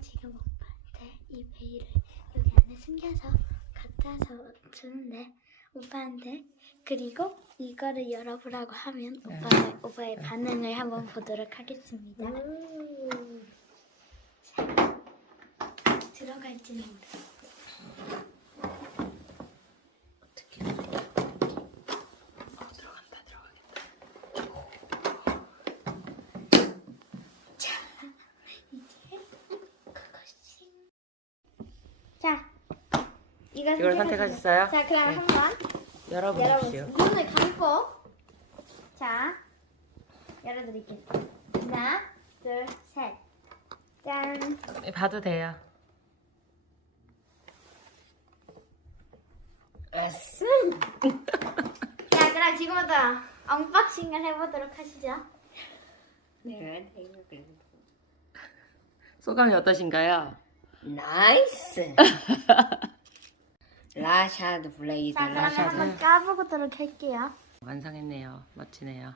지금 오빠한테 이 베일을 여기 안에 숨겨서 갖다서 주는데 오빠한테 그리고 이거를 열어보라고 하면 오빠의, 오빠의 반응을 한번 보도록 하겠습니다. 자, 들어갈지는 모르겠어. 어떻게? 어 들어간다 들어가겠다. 자, 이제 그것이 자, 이거 이걸 선택하셨어요? 자, 그럼 네. 한번 열어보십시오. 여러분 눈을 감고 자 열어드릴게요. 하나, 둘, 셋. 짠. 네, 봐도 돼요. 에스. 자, 그럼 지금부터 언박싱을 해보도록 하시죠. 내가 이거 그래도 소감이 어떠신가요? 나이스. 라샤드 블레이드 라샤드. 한번 까보도록 할게요. 완성했네요. 멋지네요.